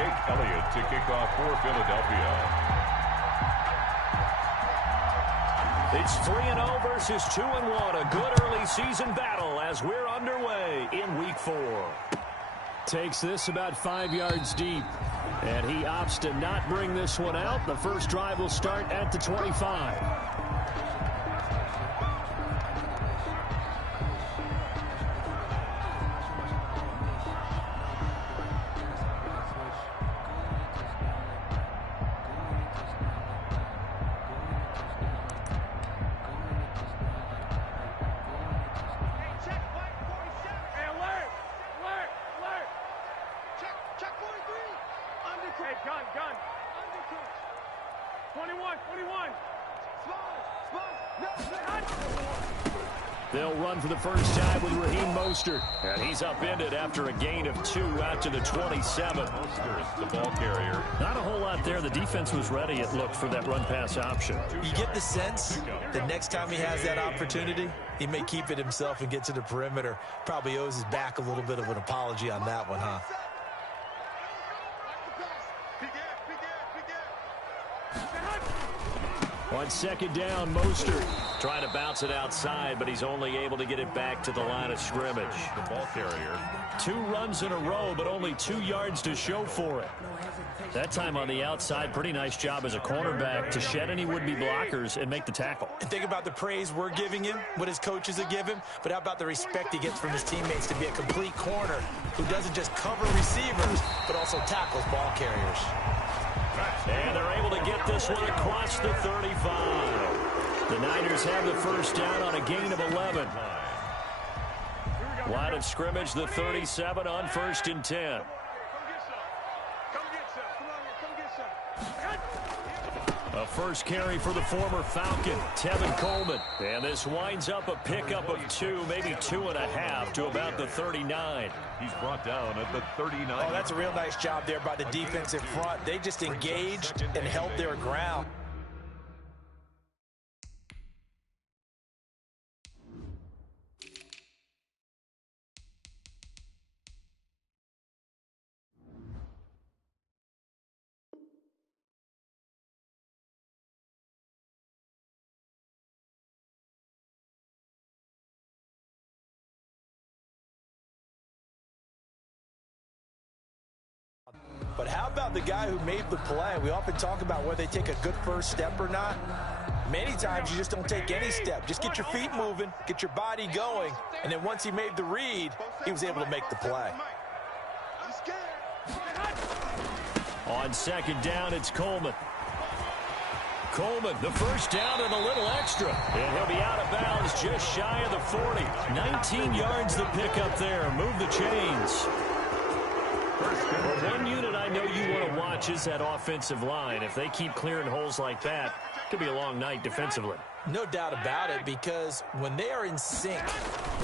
Jake Elliott to kick off for Philadelphia. It's 3-0 versus 2-1. A good early season battle as we're underway in Week 4. Takes this about 5 yards deep. And he opts to not bring this one out. The first drive will start at the 25. Gun. 21. They'll run for the first time with Raheem Mostert. And he's upended after a gain of 2 out to the 27. Mostert, the ball carrier. Not a whole lot there. The defense was ready, it looked, for that run-pass option. You get the sense that next time he has that opportunity, he may keep it himself and get to the perimeter. Probably owes his back a little bit of an apology on that one, huh? On second down, Mostert trying to bounce it outside, but he's only able to get it back to the line of scrimmage. The ball carrier. 2 runs in a row, but only 2 yards to show for it. That time on the outside, pretty nice job as a cornerback to shed any would-be blockers and make the tackle. And think about the praise we're giving him, what his coaches have given him, but how about the respect he gets from his teammates to be a complete corner who doesn't just cover receivers, but also tackles ball carriers. And they're able to get this one across the 35. The Niners have the first down on a gain of 11. Line of scrimmage, the 37 on 1st and 10. A first carry for the former Falcon, Tevin Coleman. And this winds up a pickup of 2, maybe 2.5 to about the 39. He's brought down at the 39. Oh, that's a real nice job there by the defense in front. They just engaged and held their ground. But how about the guy who made the play? We often talk about whether they take a good first step or not. Many times you just don't take any step. Just get your feet moving, get your body going, and then once he made the read, he was able to make the play. On second down, it's Coleman. Coleman, the first down and a little extra. And he'll be out of bounds just shy of the 40. 19 yards the pickup there. Move the chains. Well, one unit I know you want to watch is that offensive line. If they keep clearing holes like that, it could be a long night defensively. No doubt about it, because when they are in sync,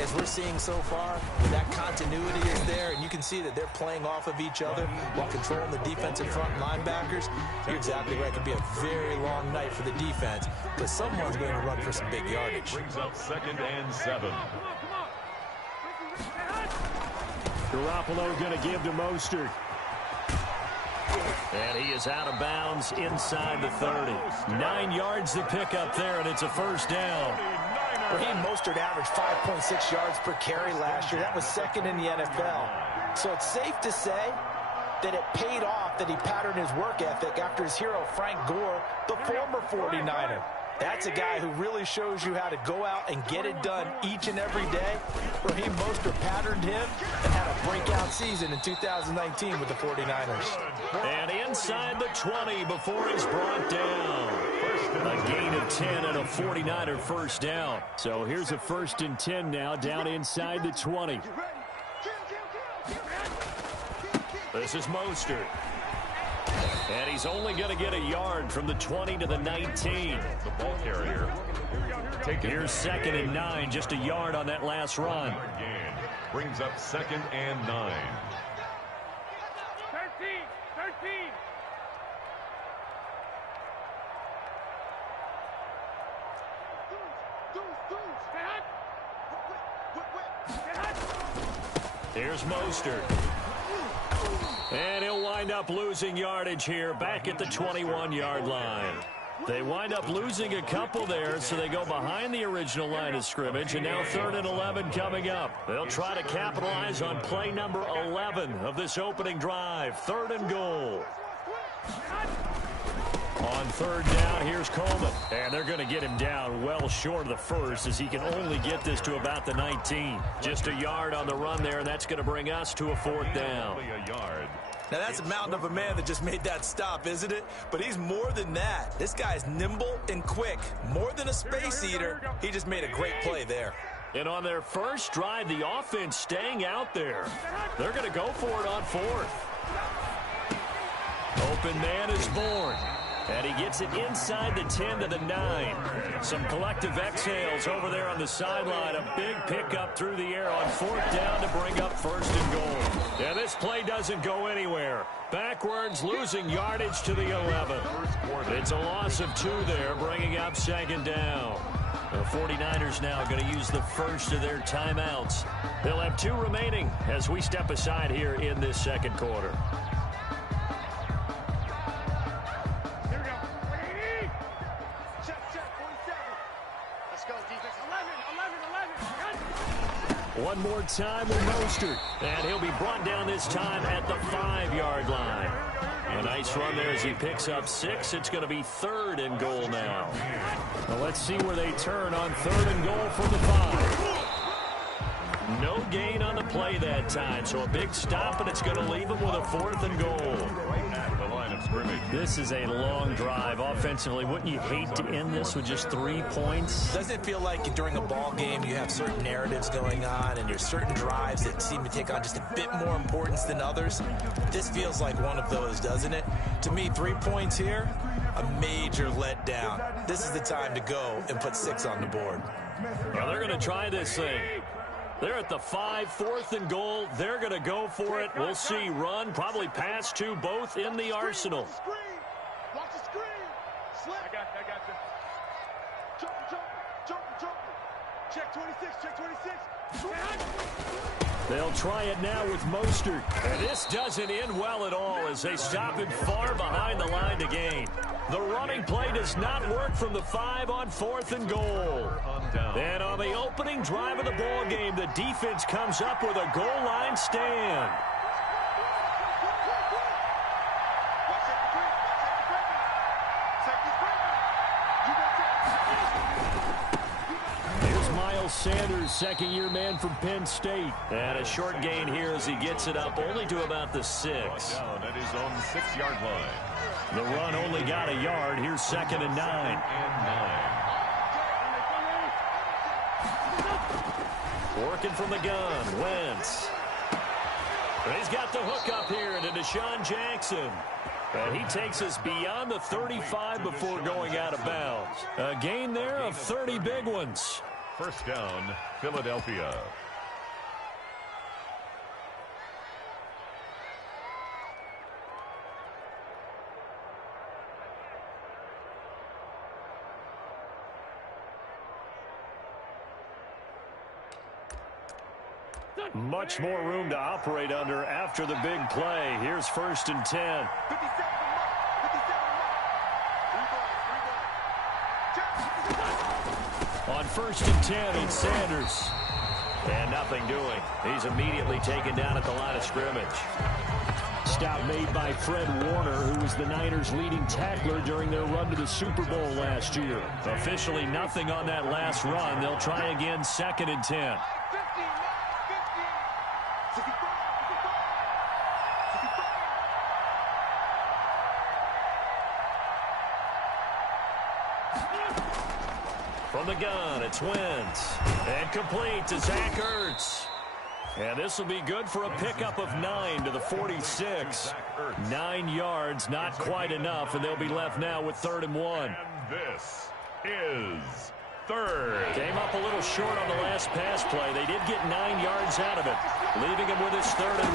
as we're seeing so far, that continuity is there, and you can see that they're playing off of each other while controlling the defensive front linebackers. You're exactly right. It could be a very long night for the defense, but someone's going to run for some big yardage. Brings up 2nd and 7. Garoppolo going to give to Mostert. And he is out of bounds inside the 30. 9 yards to pick up there, and it's a first down. Raheem Mostert averaged 5.6 yards per carry last year. That was 2nd in the NFL. So it's safe to say that it paid off that he patterned his work ethic after his hero, Frank Gore, the former 49er. That's a guy who really shows you how to go out and get it done each and every day. Raheem Mostert patterned him and had a breakout season in 2019 with the 49ers. And inside the 20 before he's brought down. A gain of 10 and a 49er first down. So here's a 1st and 10 now, down inside the 20. This is Mostert. And he's only going to get a yard from the 20 to the 19. The ball carrier. Here's 2nd and 9, just a yard on that last run. Brings up 2nd and 9. 13. Here's Mostert. And he'll wind up losing yardage here back at the 21-yard line. They wind up losing a couple there, so they go behind the original line of scrimmage, and now 3rd and 11 coming up. They'll try to capitalize on play number 11 of this opening drive. 3rd and goal. On 3rd down, here's Coleman. And they're going to get him down well short of the first, as he can only get this to about the 19. Just a yard on the run there, and that's going to bring us to a 4th down. A yard. Now, that's a mountain of a man that just made that stop, isn't it? But he's more than that. This guy's nimble and quick. More than a space eater. He just made a great play there. And on their first drive, the offense staying out there. They're going to go for it on 4th. Open man is born. And he gets it inside the 10 to the 9. Some collective exhales over there on the sideline. A big pickup through the air on 4th down to bring up 1st and goal. And this play doesn't go anywhere. Backwards, losing yardage to the 11. It's a loss of 2 there, bringing up 2nd down. The 49ers now going to use the first of their timeouts. They'll have 2 remaining as we step aside here in this 2nd quarter. One more time with Mostert. And he'll be brought down this time at the 5-yard line. A nice run there as he picks up 6. It's going to be 3rd and goal now. Well, let's see where they turn on 3rd and goal from the 5. No gain on the play that time, so a big stop, and it's going to leave them with a 4th and goal. At the line of scrimmage. This is a long drive offensively. Wouldn't you hate to end this with just 3 points? Doesn't it feel like during a ball game you have certain narratives going on and there's certain drives that seem to take on just a bit more importance than others? This feels like one of those, doesn't it? To me, 3 points here, a major letdown. This is the time to go and put 6 on the board. Well, they're going to try this thing. They're at the 5, 4th and goal. They're going to go for it. We'll see. Run, probably pass to both in the arsenal. Watch the screen. Slip. I got you. Jump. Check 26, check 26. They'll try it now with Mostert. And this doesn't end well at all as they stop him far behind the line to gain. The running play does not work from the 5 on 4th and goal. And on the opening drive of the ball game, the defense comes up with a goal line stand. Sanders, second-year man from Penn State. And a short gain here as he gets it up only to about the 6. Down at his own 6-yard line. The run only got a yard. Here's 2nd and 9. Working from the gun, Wentz. He's got the hook up here to Deshaun Jackson. And he takes us beyond the 35 before going out of bounds. A gain there of 30 big ones. 1st down, Philadelphia. Much more room to operate under after the big play. Here's 1st and 10. On 1st and 10, it's Sanders. And nothing doing. He's immediately taken down at the line of scrimmage. Stop made by Fred Warner, who was the Niners' leading tackler during their run to the Super Bowl last year. Officially nothing on that last run. They'll try again, 2nd and 10. From the gun, it's Wentz. And complete to Zach Ertz. And this will be good for a pickup of 9 to the 46. 9 yards, not quite enough, and they'll be left now with 3rd and 1. And this is 3rd. Came up a little short on the last pass play. They did get 9 yards out of it. leaving him with his 3rd and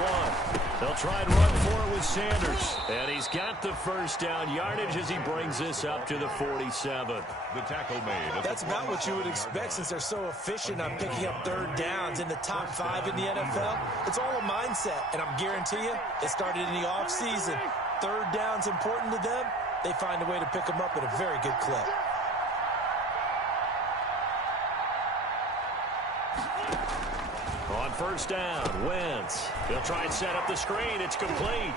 1. They'll try and run for it with Sanders. And he's got the first down yardage as he brings this up to the 47. The tackle made. That's about what you would expect since they're so efficient on picking up 3rd downs in the top 5 in the NFL. It's all a mindset, and I'm guarantee you it started in the offseason. 3rd down's important to them. They find a way to pick them up at a very good clip. On first down, Wentz. He'll try and set up the screen. It's complete.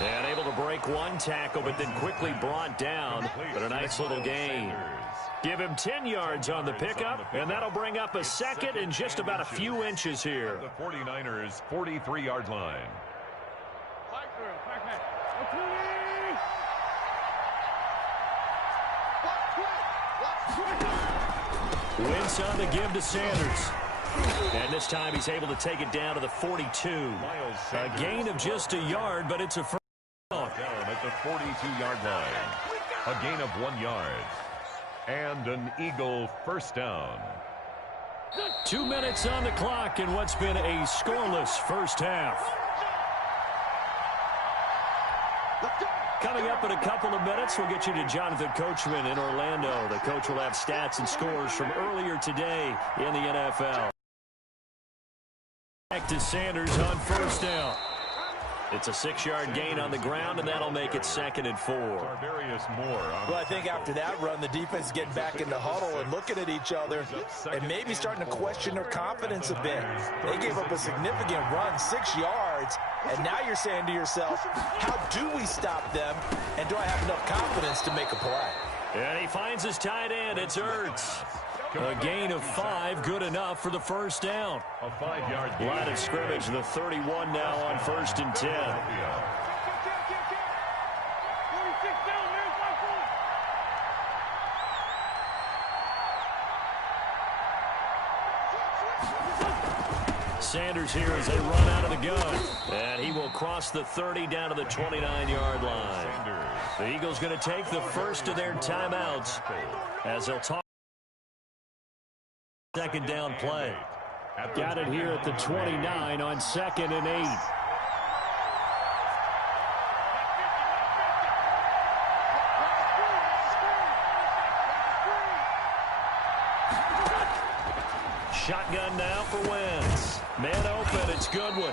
And able to break one tackle, but then quickly brought down. But a nice little gain. Give him 10 yards on the pickup, and that'll bring up a 2nd and just about a few inches here. The 49ers' 43-yard line. Wentz on the give to Sanders. And this time he's able to take it down to the 42. A gain of just a yard, but it's a first down. Down at the 42-yard line. A gain of 1 yard. And an Eagle first down. 2 minutes on the clock in what's been a scoreless first half. Coming up in a couple of minutes, we'll get you to Jonathan Coachman in Orlando. The coach will have stats and scores from earlier today in the NFL. Back to Sanders on first down. It's a 6-yard gain on the ground, and that'll make it 2nd and 4. Well, I think after that run, the defense is getting back in the huddle and looking at each other and maybe starting to question their confidence a bit. They gave up a significant run, 6 yards, and now you're saying to yourself, how do we stop them, and do I have enough confidence to make a play? And he finds his tight end. It's Ertz. A gain of 5, good enough for the first down. A 5-yard gain. Line of scrimmage, the 31 now on 1st and 10. Sanders here as they run out of the gun. And he will cross the 30 down to the 29-yard line. The Eagles going to take the first of their timeouts as they'll talk. 2nd down play. Got it here at the 29 on 2nd and 8. Shotgun now for Wentz. Man open, it's Goodwin.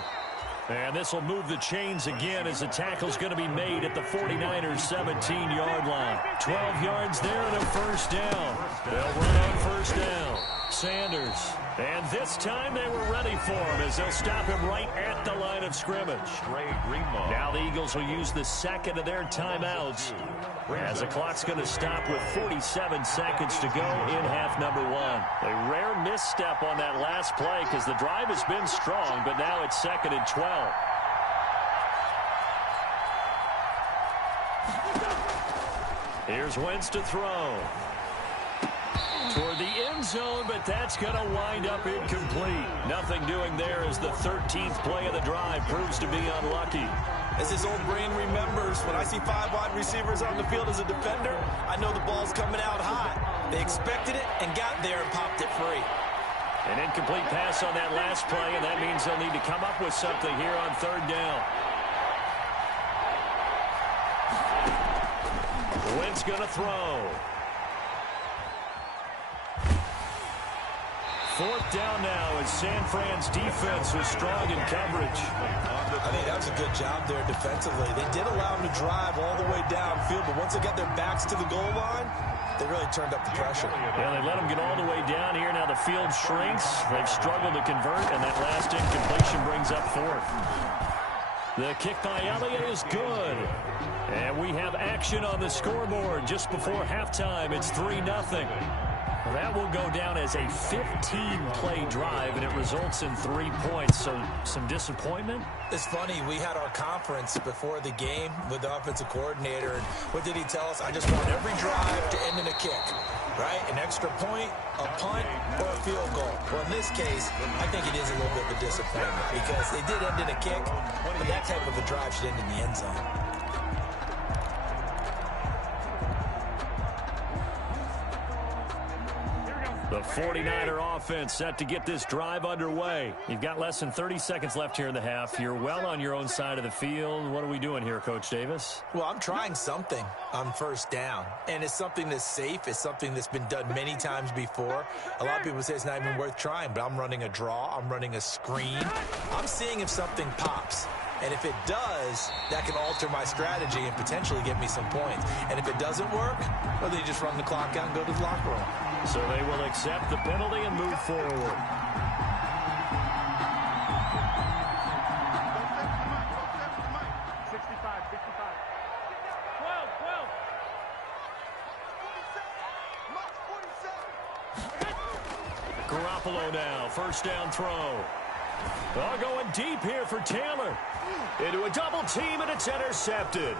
And this will move the chains again as the tackle's going to be made at the 49ers' 17-yard line. 12 yards there and a first down. They'll run on first down. Sanders. And this time they were ready for him as they'll stop him right at the line of scrimmage. Now the Eagles will use the 2nd of their timeouts as the clock's going to stop with 47 seconds to go in half number 1. A rare misstep on that last play because the drive has been strong, but now it's 2nd and 12. Here's Wentz to throw. Toward the end zone, but that's going to wind up incomplete. Nothing doing there as the 13th play of the drive proves to be unlucky. As his old brain remembers, when I see 5 wide receivers on the field as a defender, I know the ball's coming out hot. They expected it and got there and popped it free. An incomplete pass on that last play, and that means they'll need to come up with something here on 3rd down. Wentz going to throw. 4th down now as San Fran's defense was strong in coverage. I think that was a good job there defensively. They did allow them to drive all the way downfield, but once they got their backs to the goal line, they really turned up the pressure. Yeah, they let them get all the way down here. Now the field shrinks. They've struggled to convert, and that last incompletion brings up 4th. The kick by Elliott is good. And we have action on the scoreboard just before halftime. It's 3-0. That will go down as a 15-play drive, and it results in 3 points. So some disappointment? It's funny. We had our conference before the game with the offensive coordinator, and what did he tell us? I just want every drive to end in a kick, right? An extra point, a punt, or a field goal. Well, in this case, I think it is a little bit of a disappointment because they did end in a kick, but that type of a drive should end in the end zone. The The 49er offense set to get this drive underway. You've got less than 30 seconds left here in the half. You're well on your own side of the field. What are we doing here, Coach Davis? Well, I'm trying something on first down, and it's something that's safe. It's something that's been done many times before. A lot of people say it's not even worth trying, but I'm running a draw. I'm running a screen. I'm seeing if something pops. And if it does, that can alter my strategy and potentially get me some points. And if it doesn't work, well, then you just run the clock out and go to the locker room. So they will accept the penalty and move forward. Garoppolo now, first down throw. Oh, going deep here for Taylor. Into a double team, and it's intercepted.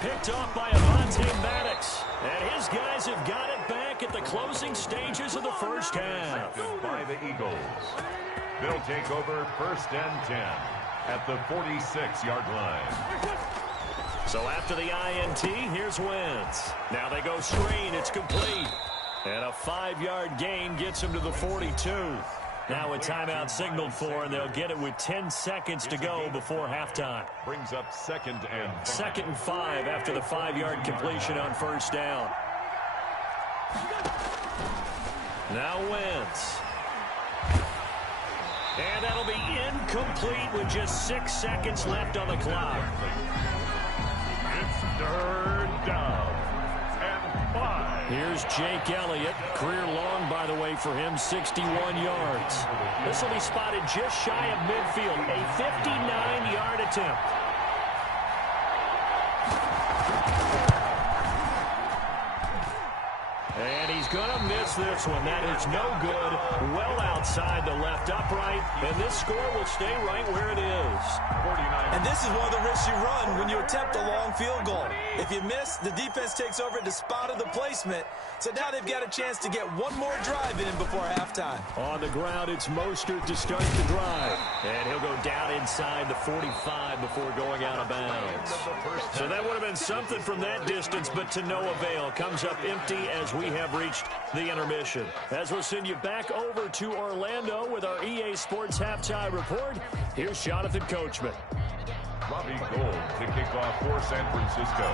Picked off by Avonte Maddox. And his guys have got it back at the closing stages of the first half. By the Eagles. They'll take over first and 10 at the 46-yard line. So after the INT, here's Wentz. Now they go screen. It's complete. And a 5-yard gain gets him to the 42. Now a timeout signaled for, and they'll get it with 10 seconds to go before halftime. Brings up second and 5. Second and 5 after the 5-yard completion on first down. Now Wentz. And that'll be incomplete with just 6 seconds left on the clock. It's third down and 5. Here's Jake Elliott. Career long, by the way, for him, 61 yards. This will be spotted just shy of midfield. A 59-yard attempt. And he's going to miss this one. That is no good. Well outside the left upright. And this score will stay right where it is. 49. And this is one of the risks you run when you attempt a long field goal. If you miss, the defense takes over at the spot of the placement. So now they've got a chance to get one more drive in before halftime. On the ground, it's Mostert to start the drive. And he'll go down inside the 45 before going out of bounds. So that would have been something from that distance, but to no avail. Comes up empty as we have reached the intermission. As we'll send you back over to Orlando with our EA Sports Halftime Report, here's Jonathan Coachman. Robbie Gould to kick off for San Francisco.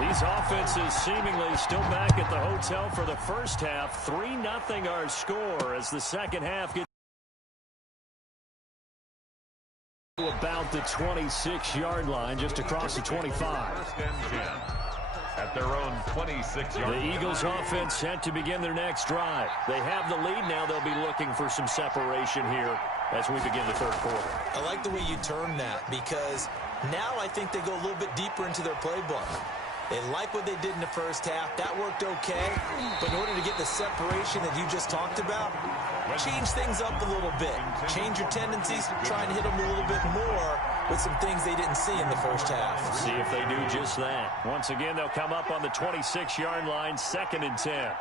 These offenses seemingly still back at the hotel for the first half. 3-0 our score as the second half gets to about the 26-yard line, just across the 25. First and 10 at their own 26-yard line. The Eagles offense set to begin their next drive. They have the lead now. They'll be looking for some separation here as we begin the third quarter. I like the way you turn that, because now I think they go a little bit deeper into their playbook. They like what they did in the first half. That worked okay. But in order to get the separation that you just talked about, change things up a little bit. Change your tendencies. Try and hit them a little bit more with some things they didn't see in the first half. See if they do just that. Once again, they'll come up on the 26-yard line, second and 10.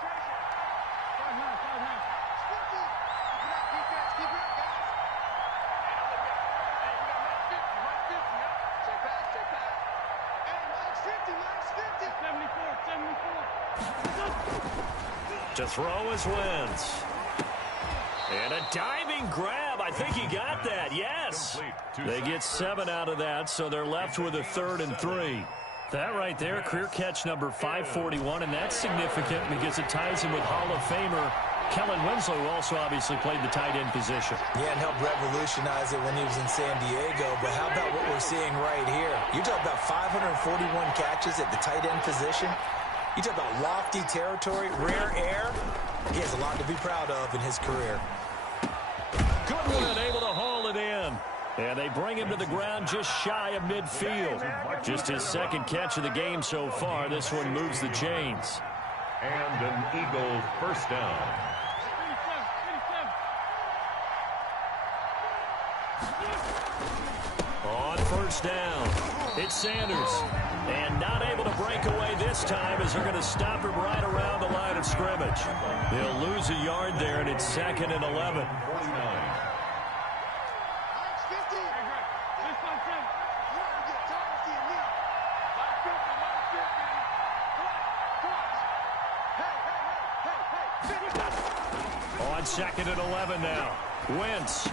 To throw is Wentz. And a diving grab. I think he got that. Yes. They get 7 out of that, so they're left with a 3rd and 3. That right there, career catch number 541, and that's significant because it ties him with Hall of Famer Kellen Winslow, who also obviously played the tight end position. Yeah, and helped revolutionize it when he was in San Diego. But how about what we're seeing right here? You're talking about 541 catches at the tight end position. You talk about lofty territory, rare air. He has a lot to be proud of in his career. Goodwin able to haul it in. And they bring him to the ground just shy of midfield. Just his second catch of the game so far. This one moves the chains. And an Eagle first down. On first down, it's Sanders. And not able to break away this time as they're going to stop him right around the line of scrimmage. They'll lose a yard there, and it's 2nd and 11. 49. 2nd and 11 now. Wentz.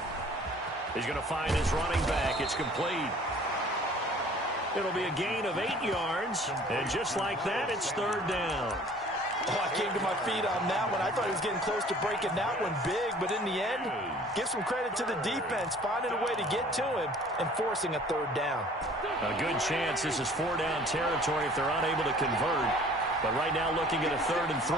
He's going to find his running back. It's complete. It'll be a gain of 8 yards. And just like that, it's 3rd down. Oh, I came to my feet on that one. I thought he was getting close to breaking that one big, but in the end, give some credit to the defense, finding a way to get to him and forcing a 3rd down. A good chance this is 4-down territory if they're unable to convert. But right now looking at a 3rd and 3.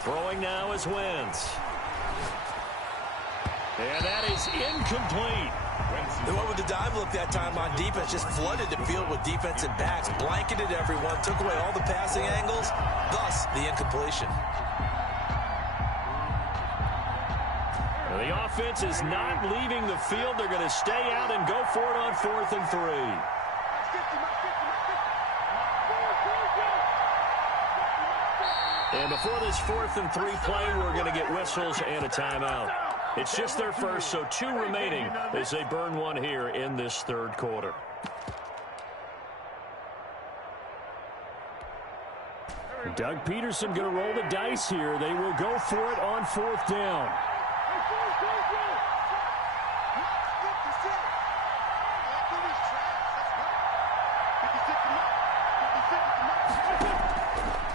Throwing now is Wentz. And that is incomplete. They went with the dive look that time on defense, just flooded the field with defensive backs, blanketed everyone, took away all the passing angles, thus the incompletion. The offense is not leaving the field. They're going to stay out and go for it on 4th and 3. And before this 4th and 3 play, we're going to get whistles and a timeout. It's just their first, so 2 remaining as they burn one here in this 3rd quarter. Doug Peterson going to roll the dice here. They will go for it on 4th down.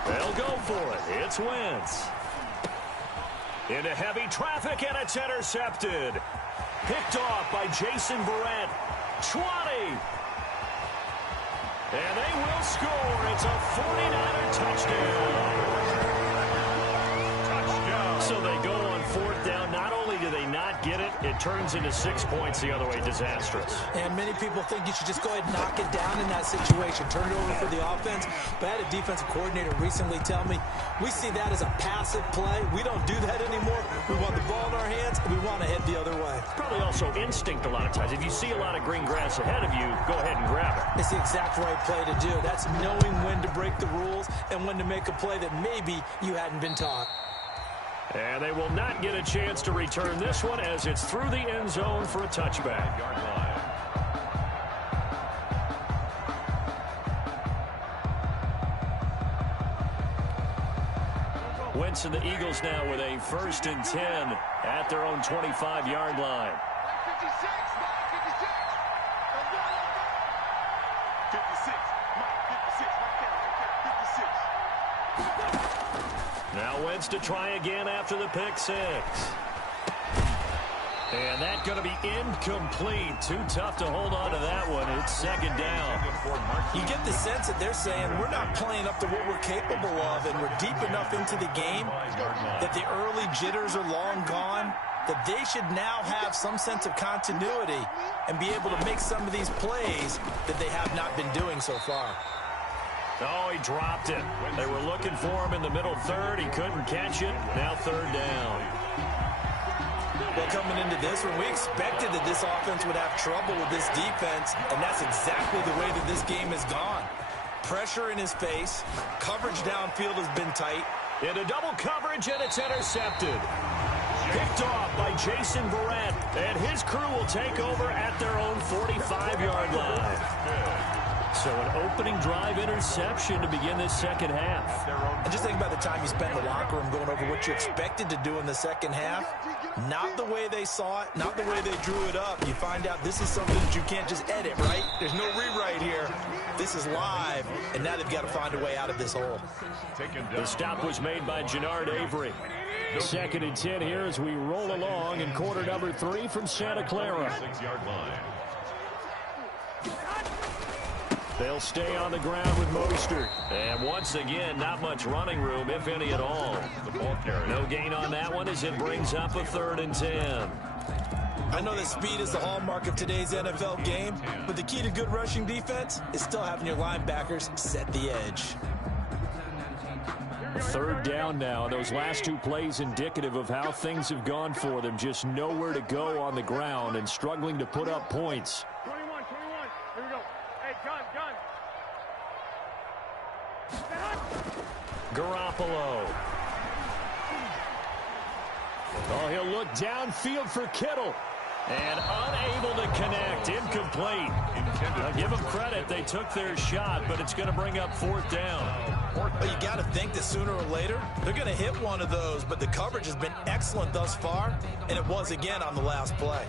They'll go for it. It's Wentz. Into heavy traffic, and it's intercepted. Picked off by Jason Verrett. 20. And they will score. It's a 49er touchdown. So they go on 4th down. Not only do they not get it, it turns into 6 points the other way. Disastrous. And many people think you should just go ahead and knock it down in that situation. Turn it over for the offense. But I had a defensive coordinator recently tell me, we see that as a passive play. We don't do that anymore. We want the ball in our hands, and we want to head the other way. Probably also instinct a lot of times. If you see a lot of green grass ahead of you, go ahead and grab it. It's the exact right play to do. That's knowing when to break the rules and when to make a play that maybe you hadn't been taught. And they will not get a chance to return this one as it's through the end zone for a touchback. Yard line. Wentz and the Eagles now with a 1st and 10 at their own 25-yard line. 56. Now Wentz to try again after the pick 6. And that's going to be incomplete. Too tough to hold on to that one. It's 2nd down. You get the sense that they're saying we're not playing up to what we're capable of, and we're deep enough into the game that the early jitters are long gone, that they should now have some sense of continuity and be able to make some of these plays that they have not been doing so far. Oh, he dropped it. They were looking for him in the middle 3rd. He couldn't catch it. Now 3rd down. Well, coming into this one, we expected that this offense would have trouble with this defense, and that's exactly the way that this game has gone. Pressure in his face. Coverage downfield has been tight. Into double coverage, and it's intercepted. Picked off by Jason Verrett, and his crew will take over at their own 45-yard line. So an opening drive interception to begin this 2nd half. And just think about the time you spent in the locker room going over what you expected to do in the 2nd half. Not the way they saw it, not the way they drew it up. You find out this is something that you can't just edit, right? There's no rewrite here. This is live, and now they've got to find a way out of this hole. The stop was made by Jannard Avery. 2nd and 10 here as we roll along in quarter number 3 from Santa Clara. 6-yard line. They'll stay on the ground with Mostert. And once again, not much running room, if any at all. The ball carrier. No gain on that one as it brings up a 3rd and 10. I know that speed is the hallmark of today's NFL game, but the key to good rushing defense is still having your linebackers set the edge. 3rd down now. Those last 2 plays indicative of how things have gone for them. Just nowhere to go on the ground and struggling to put up points. 21. Here we go. Hey, gun. Garoppolo. Oh, he'll look downfield for Kittle. And unable to connect. Incomplete. Now give them credit. They took their shot, but it's going to bring up 4th down. Well, you got to think that sooner or later, they're going to hit one of those, but the coverage has been excellent thus far, and it was again on the last play.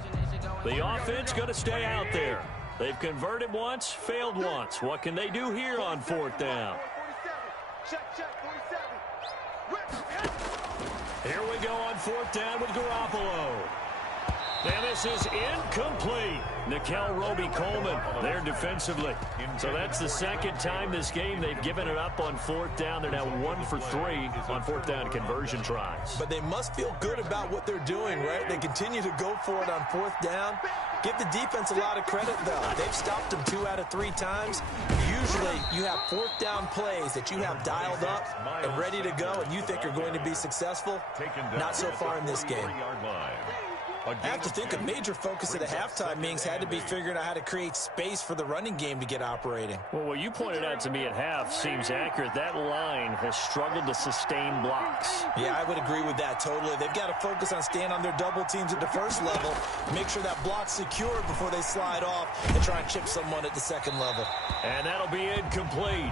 The offense going to stay out there. They've converted once, failed once. What can they do here on 4th down? Here we go on 4th down with Garoppolo. And this is incomplete. Nikel Roby-Coleman there defensively. So that's the second time this game they've given it up on 4th down. They're now 1 for 3 on 4th down conversion tries. But they must feel good about what they're doing, right? They continue to go for it on 4th down. Give the defense a lot of credit, though. They've stopped them 2 out of 3 times. Usually you have 4th down plays that you have dialed up and ready to go and you think are going to be successful. Not so far in this game. I have to think a major focus at the halftime meetings had to be figuring out how to create space for the running game to get operating. Well, what you pointed out to me at half seems accurate. That line has struggled to sustain blocks. Yeah, I would agree with that totally. They've got to focus on staying on their double teams at the first level, make sure that block's secured before they slide off and try and chip someone at the second level. And that'll be incomplete.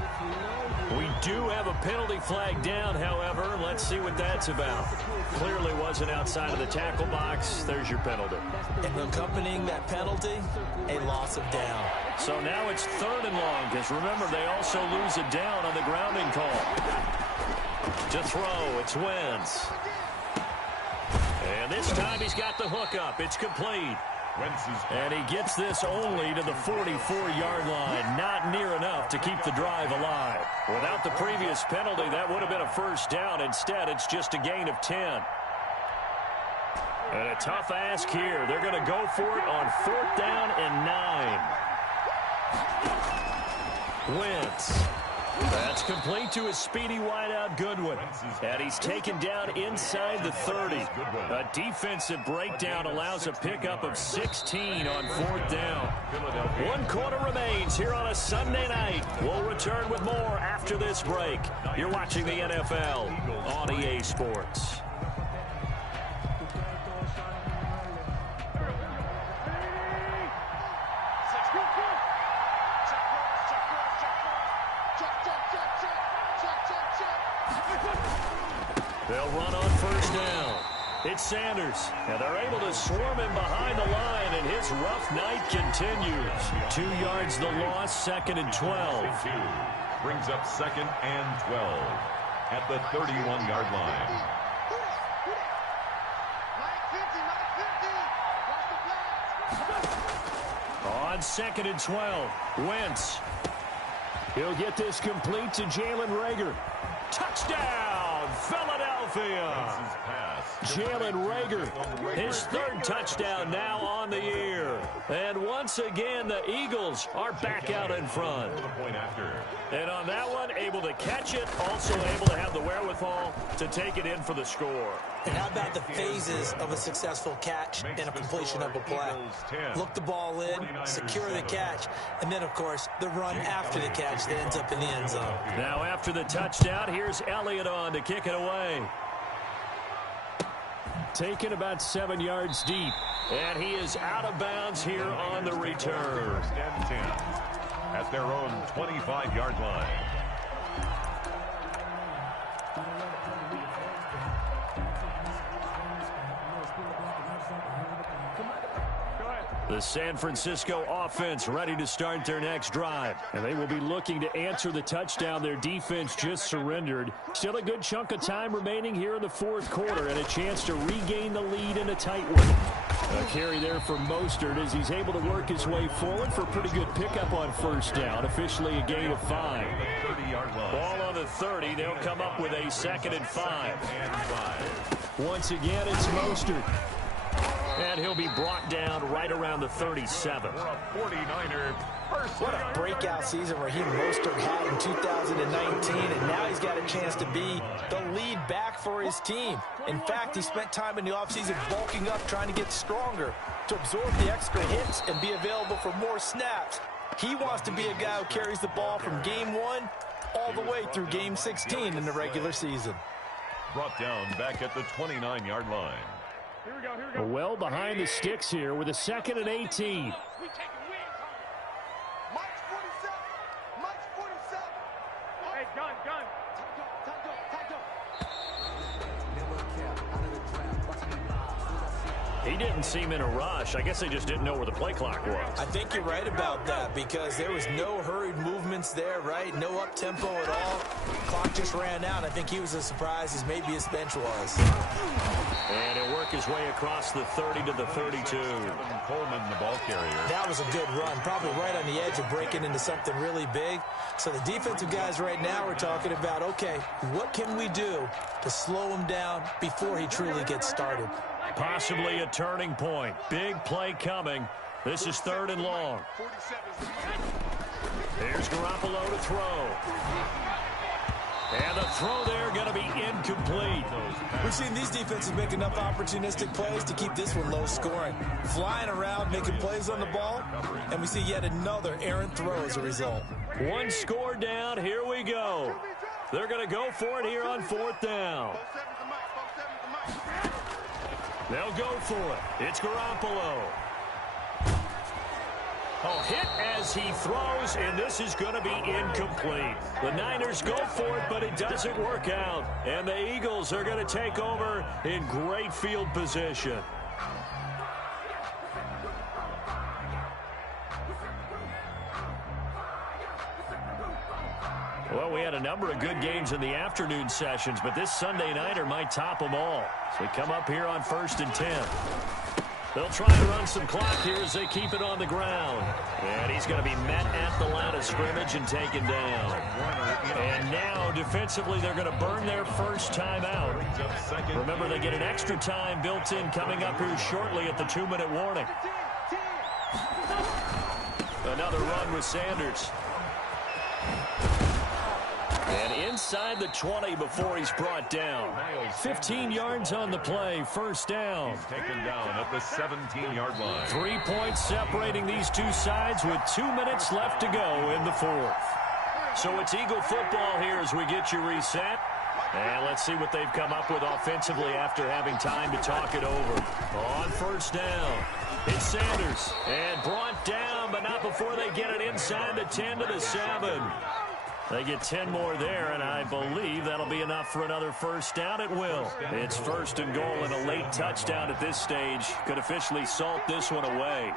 We do have a penalty flag down, however. Let's see what that's about. Clearly wasn't outside of the tackle box. There's your penalty. And accompanying that penalty, a loss of down. So now it's 3rd and long, because remember, they also lose a down on the grounding call. To throw, it's Wentz. And this time he's got the hook up. It's complete. And he gets this only to the 44-yard line. Not near enough to keep the drive alive. Without the previous penalty, that would have been a 1st down. Instead, it's just a gain of 10. And a tough ask here. They're going to go for it on 4th down and 9. Wentz. That's complete to a speedy wideout Goodwin. And he's taken down inside the 30. A defensive breakdown allows a pickup of 16 on 4th down. 1 quarter remains here on a Sunday night. We'll return with more after this break. You're watching the NFL on EA Sports. They'll run on 1st down. It's Sanders, and they're able to swarm him behind the line, and his rough night continues. 2 yards the loss, 2nd and 12. Brings up 2nd and 12 at the 31-yard line. On 2nd and 12, Wentz. He'll get this complete to Jalen Reagor. Touchdown, Philadelphia! Jalen Reagor, his 3rd touchdown now on the year. And once again, the Eagles are back out in front. And on that one, able to catch it, also able to have the wherewithal to take it in for the score. And how about the phases of a successful catch and a completion of a play? Look the ball in, secure the catch, and then, of course, the run after the catch that ends up in the end zone. Now after the touchdown, here's Elliott on to kick it away. Taken about 7 yards deep, and he is out of bounds here on the return. 1st and 10 at their own 25-yard line. The San Francisco offense ready to start their next drive. And they will be looking to answer the touchdown their defense just surrendered. Still a good chunk of time remaining here in the 4th quarter and a chance to regain the lead in a tight one. A carry there for Mostert as he's able to work his way forward for a pretty good pickup on 1st down. Officially a gain of 5. Ball on the 30. They'll come up with a 2nd and 5. Once again, it's Mostert. And he'll be brought down right around the 37. What a breakout season Raheem Mostert had in 2019, and now he's got a chance to be the lead back for his team. In fact, he spent time in the offseason bulking up, trying to get stronger, to absorb the extra hits and be available for more snaps. He wants to be a guy who carries the ball from game 1 all the way through game 16 in the regular season. Brought down back at the 29-yard line. Here we go, here we go. Well behind the sticks here with a 2nd and 18. We taking wins, March 47. March 47. Hey, gun. He didn't seem in a rush. I guess they just didn't know where the play clock was. I think you're right about that because there was no hurried movements there, right? No up-tempo at all. Clock just ran out. I think he was as surprised as maybe his bench was. And he'll work his way across the 30 to the 32. Coleman, the ball carrier. That was a good run, probably right on the edge of breaking into something really big. So the defensive guys right now are talking about, okay, what can we do to slow him down before he truly gets started? Possibly a turning point. Big play coming. This is 3rd and long. Here's Garoppolo to throw. And the throw there going to be incomplete. We've seen these defenses make enough opportunistic plays to keep this one low scoring. Flying around, making plays on the ball, and we see yet another errant throw as a result. One score down. Here we go. They're going to go for it here on 4th down. They'll go for it. It's Garoppolo. Oh, hit as he throws, and this is going to be incomplete. The Niners go for it, but it doesn't work out. And the Eagles are going to take over in great field position. Well, we had a number of good games in the afternoon sessions, but this Sunday nighter might top them all. So we come up here on 1st and 10. They'll try to run some clock here as they keep it on the ground. And he's going to be met at the line of scrimmage and taken down. And now, defensively, they're going to burn their first timeout. Remember, they get an extra time built in coming up here shortly at the 2-minute warning. Another run with Sanders. And inside the 20 before he's brought down. 15 yards on the play, 1st down. He's taken down at the 17-yard line. 3 points separating these two sides with 2 minutes left to go in the 4th. So it's Eagle football here as we get you reset. And let's see what they've come up with offensively after having time to talk it over. On 1st down, it's Sanders. And brought down, but not before they get it inside the 10 to the 7. They get 10 more there, and I believe that'll be enough for another 1st down. It will. It's 1st and goal, and a late touchdown at this stage could officially salt this one away.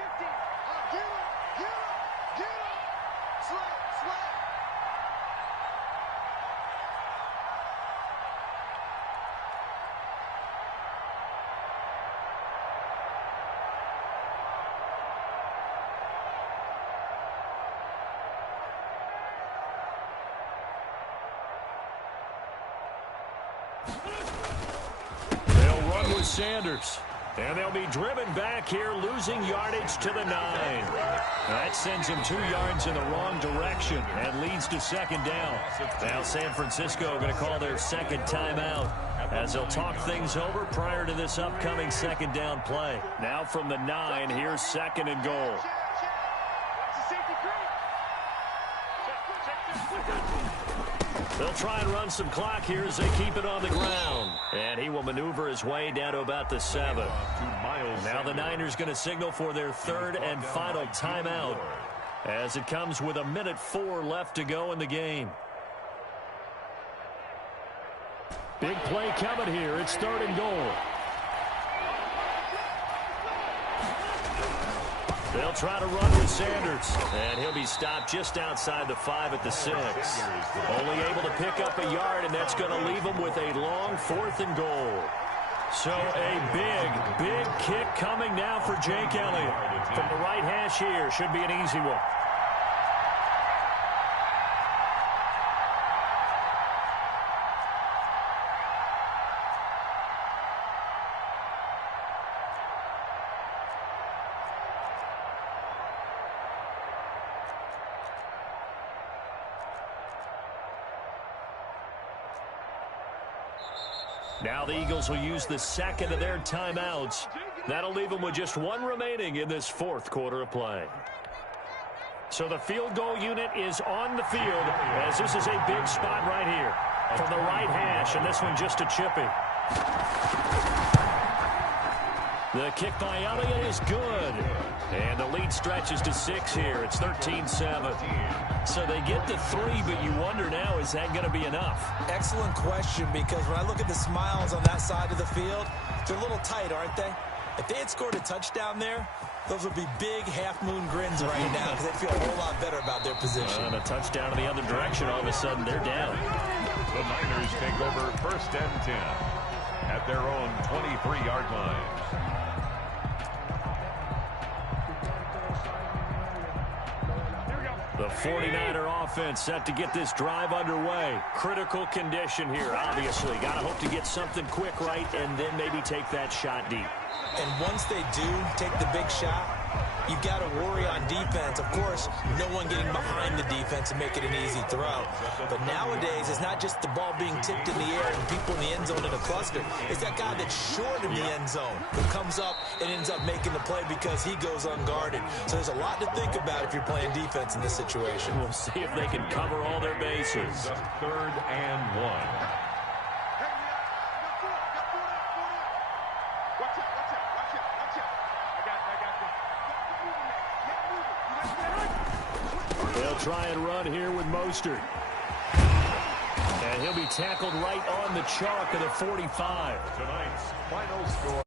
Sanders. And they'll be driven back here, losing yardage to the 9. That sends him 2 yards in the wrong direction and leads to 2nd down. Now San Francisco going to call their 2nd timeout as they'll talk things over prior to this upcoming 2nd down play. Now from the 9, here's 2nd and goal. They'll try and run some clock here as they keep it on the ground. And he will maneuver his way down to about the 7. Now the Niners going to signal for their 3rd and final timeout as it comes with 1:04 left to go in the game. Big play coming here. It's 3rd and goal. They'll try to run with Sanders, and he'll be stopped just outside the 5 at the 6. Only able to pick up a yard, and that's going to leave him with a long 4th and goal. So a big kick coming now for Jake Elliott. From the right hash here, should be an easy one. Now the Eagles will use the 2nd of their timeouts. That'll leave them with just 1 remaining in this 4th quarter of play. So the field goal unit is on the field as this is a big spot right here. From the right hash, and this one just a chippy. The kick by Elliott is good. And the lead stretches to 6 here. It's 13-7. So they get to 3, but you wonder now, is that going to be enough? Excellent question, because when I look at the smiles on that side of the field, they're a little tight, aren't they? If they had scored a touchdown there, those would be big half-moon grins right now because they feel a whole lot better about their position. And a touchdown in the other direction, all of a sudden they're down. The Niners take over 1st and 10 at their own 23-yard line. The 49er offense set to get this drive underway. Critical condition here, obviously. Got to hope to get something quick right and then maybe take that shot deep. And once they do take the big shot, you've got to worry on defense. Of course, no one getting behind the defense and make it an easy throw. But nowadays, it's not just the ball being tipped in the air and people in the end zone in a cluster. It's that guy that's short in the end zone who comes up and ends up making the play because he goes unguarded. So there's a lot to think about if you're playing defense in this situation. We'll see if they can cover all their bases. 3rd and 1. They'll try and run here with Mostert. And he'll be tackled right on the chalk of the 45. Tonight's final score.